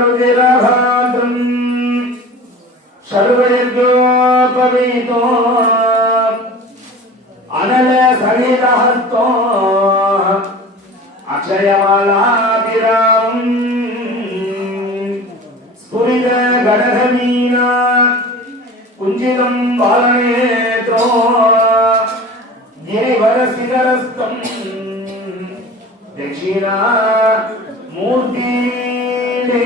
கமலருதிரபாதம் சர்வயஜோபவீதோ அனல சலிதஹஸ்தோ அக்ஷயமாலாபிராம் ஸ்புரித கடகமீனா குஞ்சிதம் பாலநேத்ரோ கிரிவர சிகரஸ்தம் दक्षिणा मूर्तीने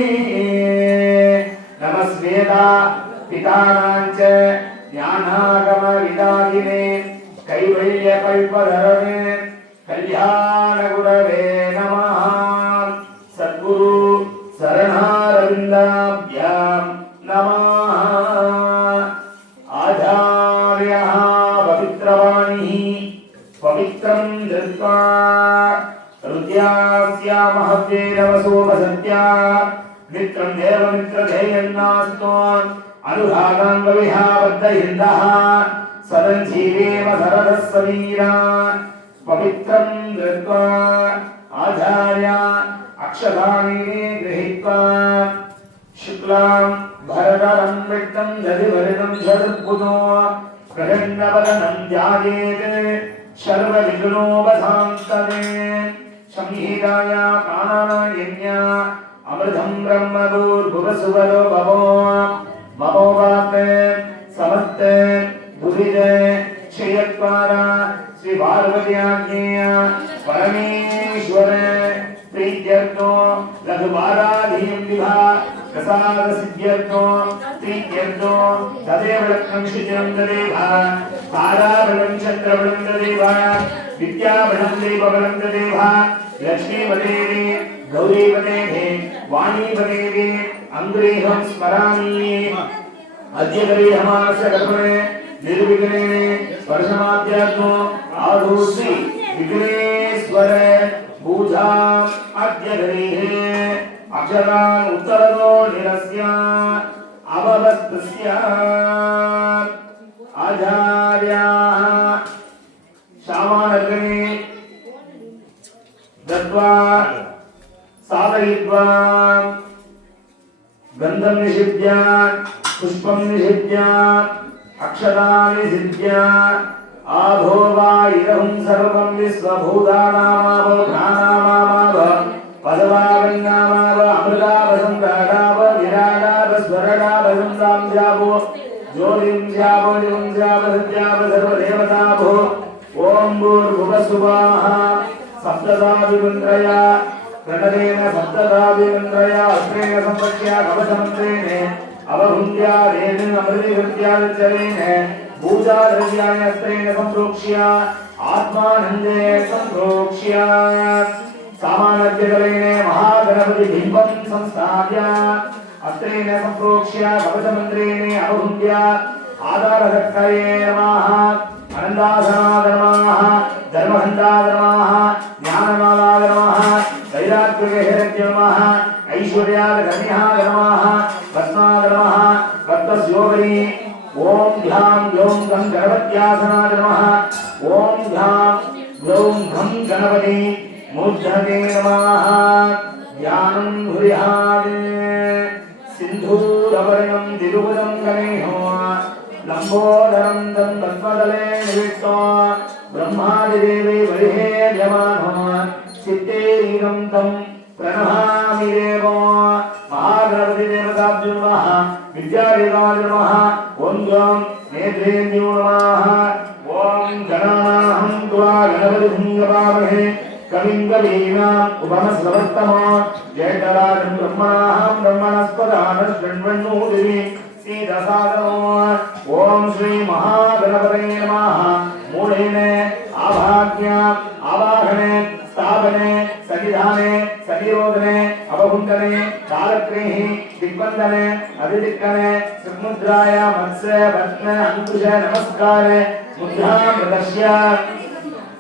नमस्वेदा पितानाञ्च ज्ञानागमविदागिने कैवल्यकल्पधरणे कल्याणगुरवे हृद्यास्यामहव्ये नवसोपसत्या मित्रं देवमित्रधेयन्नास्तो अनुभागाङ्गविहाबद्धहिन्दः सदञ्जीवेम सरदः समीरा। पवित्रं धृत्वा आचार्य अक्षधाने गृहीत्वा शुक्लां भरतरं विष्टं दधिभरितं शतद्भुतो प्रचण्डवदनं సంహితాయ ప్రాణానాయజ్ఞ అమృతం బ్రహ్మ భూర్భువసువరో భవో మమో వాతే సమస్తే బుధిజే క్షయత్వార శ్రీ పార్వత్యాజ్ఞేయ పరమేశ్వరే ప్రీత్యర్థో రఘుబారాధీయం విభా प्रसाद सिद्ध्यर्थो प्रीत्यर्थो तदेव लक्ष्मं शिजनं तदेव ताराबलं चन्द्रबलं तदेव विद्याबलं देवबलं तदेव लक्ष्मीपदेवे गौरीपदेवे वाणीपदेवे अङ्ग्रेहं स्मरामि अद्य गरीहमानस्य कल्पने निर्विघ्नेन स्पर्शमाद्यात्मो आधूसि विघ्नेश्वर पूजा अद्य गरीहे अक्षरान् उत्तरतो निरस्य अभवस्तस्य आचार्याः श्यामानगरे दत्वा साधयित्वा गन्धं निषिध्य पुष्पं निषिध्य अक्षराणि निषिध्य आभो वा इदं सर्वं विश्वभूतानामाव भूर्भुवस्सुवाः सप्तदाभिमन्त्रया प्रणतेन सप्तदाभिमन्त्रया अस्त्रेण संपक्ष्या कवचमन्त्रेण अवहुन्द्यादेन अमृतिहत्याचरेण पूजाद्रव्याणि अस्त्रेण सम्प्रोक्ष्य, आत्मानन्दे सम्प्रोक्ष्य। सामानद्यकलेन महागणपतिबिम्बं संस्थाप्य, अस्त्रेण सम्प्रोक्ष्य कवचमन्त्रेण अवहुन्द्य आधारदत्तये नमः। అనందాసనాధర్మాः ధర్మహంతాధర్మాः జ్ఞానమాలాధర్మాः వైరాగ్యగేహరత్యమాः ఐశ్వర్యాధర్మిహాధర్మాः పద్మాధర్మः పద్మస్యోగని ఓం హ్లాం గ్లౌం గం గణపత్యాసనాధర్మः ఓం హ్లాం గ్లౌం గం గణపతి మూర్ధనే నమః ధ్యానం హృహాన్ సింధూరవర్ణం తిరుపదం लम्बोदरं तं तत्त्वदले निविष्टो ब्रह्मादिदेवे बलिहे यमानो सिद्धेरीनं तं प्रणमामि देवो महागणपतिदेवताभ्यो नमः विद्यादेवाय नमः ॐ त्वां नेत्रेभ्यो नमः ॐ गणानाहं त्वा गणपतिभुङ्गपामहे कविं कवीनाम् उपमस्रवस्तमो जयतराजं ब्रह्मणाहं ब्रह्मणस्पदानशृण्वन्नोदिनि सीदसादनो ॐ श्री महागणपतये नमः। मूलेन आभाज्ञ, आवाहने, स्थापने, सन्निधाने, सन्निरोधने अवहुण्डने कालक्रेहि दिग्बन्धने अभिदिक्कने सुमुद्राय मत्स्य भस्म अङ्कुश नमस्कार, मुद्रां प्रदर्श्य।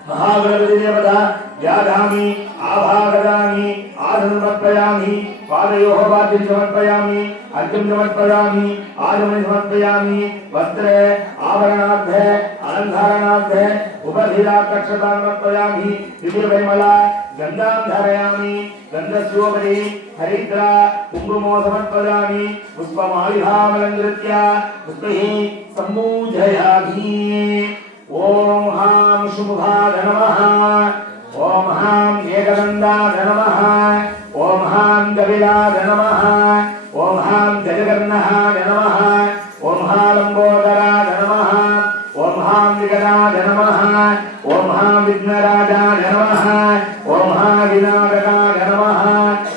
महागणपति देवता व्याधामि आभागदामि आसनमर्पयामि पादयोः पाद्यं समर्पयामि, अर्घ्यं समर्पयामि आचमनं समर्पयामि, वस्त्र आभरणार्थ अलङ्कारणार्थ उपधीराक्षतां समर्पयामि दिव्यपरिमला गन्धां धारयामि, गन्धस्योपरि, हरिद्रा, कुङ्कुमो समर्पयामि पुष्पमालिहामलङ्कृत्य पुष्पैः सम्पूजयामि। ॐ हाँ शुभभाग नमः, ॐ हाँ एकदन्दाय नमः। ఓం హాం కవిలాద నమ. ఓం హాం జగగర్ణాయ నమ. ఓం హాలంబోదరాయ నమ. ఓం హాం విగరాయ నమ. ఓం హాం విఘ్నరాజాయ నమ. ఓం హా వినాయకాయ నమ.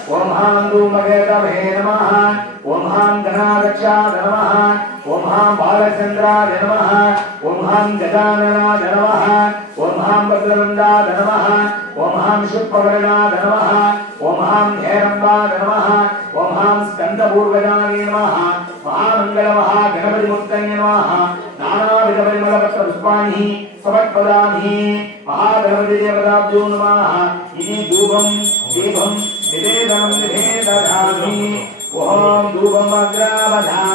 ఓం హాం ధూమవేదమే నమ. ఓం హాం ధనాదక్షాయ నమ. ఓం హాం బాలచంద్రాయ నమ. ఓం హాం గజాననాయ నమ. ఓం హాం భద్రవందాయ నమ. ఓం హాం శుద్ధవర్ణాయ నమ. ఓం హాం హేరంబాయ నమ. ఓం హాం స్కందపూర్వజాయ నమ. మహామంగళ మహా గణపతి ముక్తయ నమ. నానావిధ పరిమళ పత్ర పుష్పాణి సమర్పదామి. మహాగణపతి దేవతాబ్దో నమ. ఇది ధూపం దీపం నివేదనం నివేదామి ఓం ధూపం అగ్రావధామి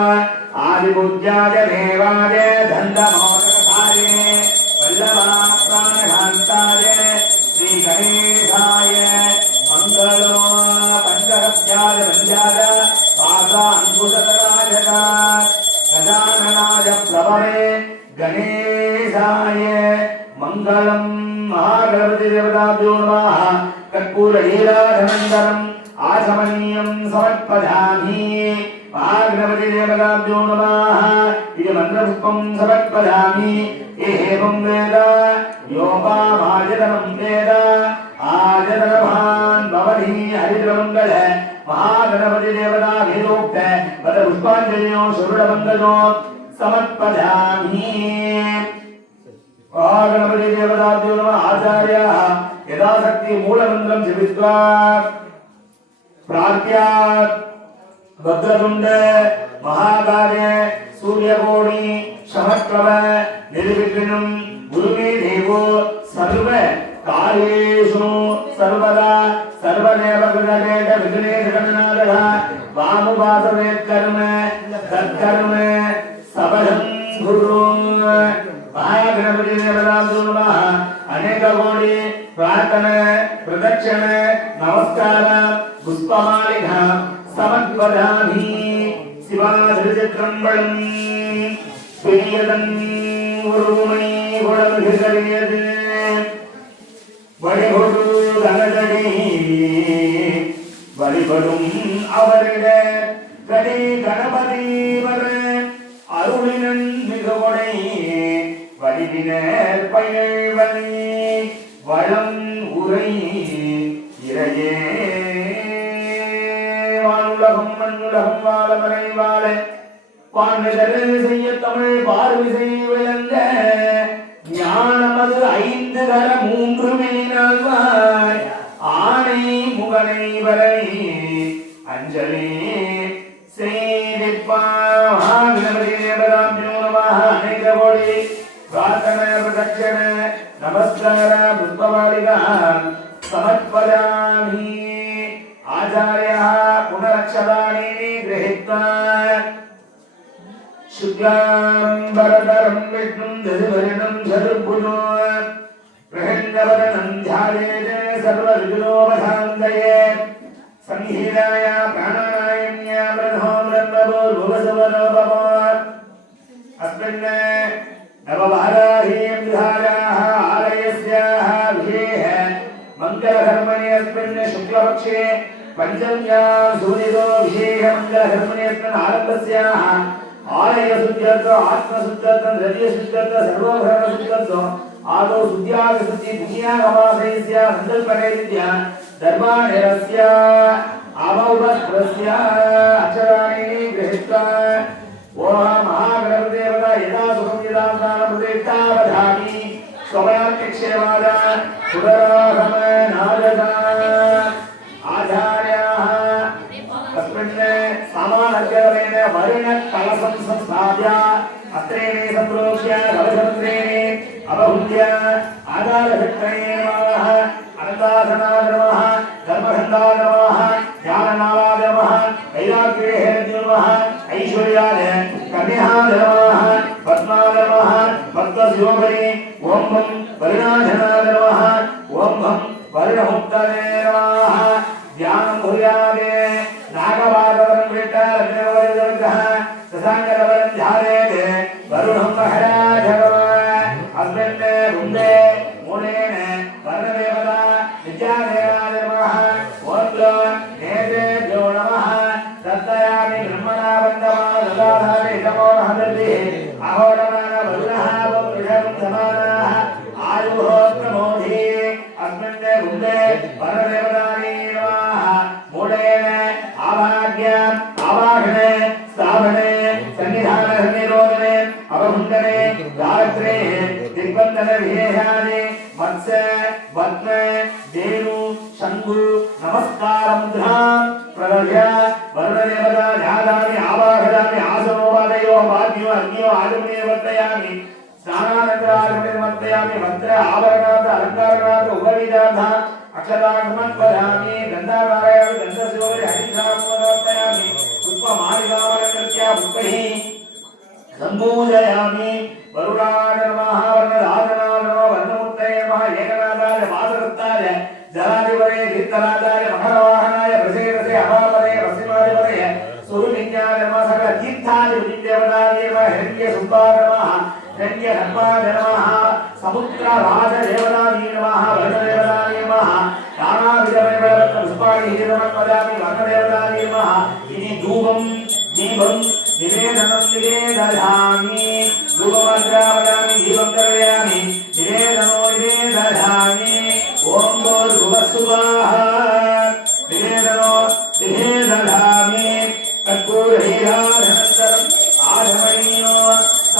आदिपूज्याय देवाय दन्तमोदकधारिणे वल्लभाप्राणघान्ताय श्रीगणेशाय मङ्गलो पञ्चरथ्याय वन्द्याय पादाङ्कुशतराजक गजाननाय प्रभवे गणेशाय मङ्गलम् महागणपतिदेवताभ्यो महागणपतिदेवताभ्यो नमः इति मन्त्रपुष्पम् समर्पयामि एवं वेद योपामायतनं वेद। आयतनभान् भवति हरिद्रमङ्गल। महागणपतिदेवता वेदोक्त पद पुष्पाञ्जलियो शुरुडमङ्गलो समर्पयामि। महागणपतिदेवताभ्यो नमः आचार्याः यथाशक्ति मूलमन्त्रं जपित्वा భద్రతుండ మహాకాళ సూర్యకోణి సమత్వ నిర్విఘ్నం గురుమే దేవో సర్వ కార్యేషు సర్వదా సర్వదేవ కృతవేద విఘ్నే జగన్నాథ వాముపాసవే కర్మ తత్కర్మ సబలం గురు మహాగణపతి దేవరాజు నమః. అనేక కోడి ప్రార్థన ప్రదక్షిణ నమస్కార పుష్పమాలిఘ சமத்வராமி சிவாதிருச்சக்கம்பளம் பெரியதன் உருவமை உடல்கிறது வழிபொரு தனதடே. வழிபடும் அவரிட கடி கணபதி வர. அருளினன் மிகவுடை. வடிவினர் பயழ்வனே வளம் உரை இறையே. உலகம் மண்ணுலகம் வாழ மறை வாழ வானுதரு செய்ய தமிழ் பார்விசை விளங்க ஞானமது ஐந்து தர மூன்று மேலாவாய் ஆணை முகனை வரனை அஞ்சலே நமஸ்கார புஷ்பவாளிகா आचार्यः पुनरक्षदानि गृहीत्वा शुक्लाम्बरधरं विष्णुं दधिभरिणं चतुर्भुजो गृहण्यवदनं ध्यायेते सर्वविघ्नोपशान्तये संहिताय प्राणानायम्या ब्रह्मो ब्रह्मभूर्भुवसुवरोपमो अस्मिन् नववाराहीं पञ्चम्या सूर्यतो विशेषमङ्गलकर्मणि आरम्भस्याः। आलयशुद्ध्यर्थ आत्मशुद्ध्यर्थ द्रव्यशुद्ध्यर्थ सर्वभरणशुद्ध्यर्थ आदौ शुद्ध्यागशुद्धि पुण्यागमाशयस्य सङ्कल्पनेत्य धर्माणस्य अमौपस्त्रस्य अक्षराणि गृहीत्वा ओ महागणपदेवता यदा सुखं यदा स्थानप्रतिष्ठावधामि स्वमयात्यक्षेवाद सुदरागम अत्रेणे सम्प्रोक्ष्य कवचमन्त्रेणे अवहुल्य आधारभिक्षणे नमः अनन्तासनाय नमः धर्मखण्डाय नमः ज्ञाननालाय नमः वैराग्येहे नमः ऐश्वर्याय कन्याय नमः पद्माय नमः भक्तशिवबलि ॐ भं परिणाशनाय नमः। ॐ भं परिणमुक्तये नमः ध्यानं भूयादे ముందే పరదేవదానే నమః మూడేన ఆవాగ్య ఆవాహనే స్థావనే సన్నిధాన నిరోధనే అవహుండనే గాత్రే దిగ్బంధన విహేయానే మత్స వత్న దేను శంభు నమస్కార ముద్రా ప్రదర్య వరుణదేవత ధ్యానాన్ని ఆవాహనాన్ని ఆసనోపాదయో వాద్యో అగ్నియో ఆగమనే వర్తయామి. वर्तयामि स्नानानन्तरागमने मंत्र आवरणात् अलङ्कारणात् उपविधाः अक्षतागमन्वयामि गन्धाकारयामि गन्धस्योपरि हरिद्रामोदर्पयामि पुष्पमालिकामलकृत्य पुष्पैः सम्पूजयामि वरुणाय नमः वर्णराजनाय नमः वर्णमूर्तये नमः एकनाथाय वासरत्ताय जलाधिपरे तीर्थराजाय సముద్రరాజదేవతాయే నమ వృషదేవతాయే నమ నానావిధమైన పదామి వర్ణదేవతాయే నమ ఇది ధూపం దీపం నివేదనం నివేదధామి ధూపమగ్రావదామి దీపం కరయామి నివేదనో నివేదధామి ఓం గోర్భువస్సువాహ నివేదనో నివేదధామి కర్పూరహీరాధనంతరం ఆధమనీయో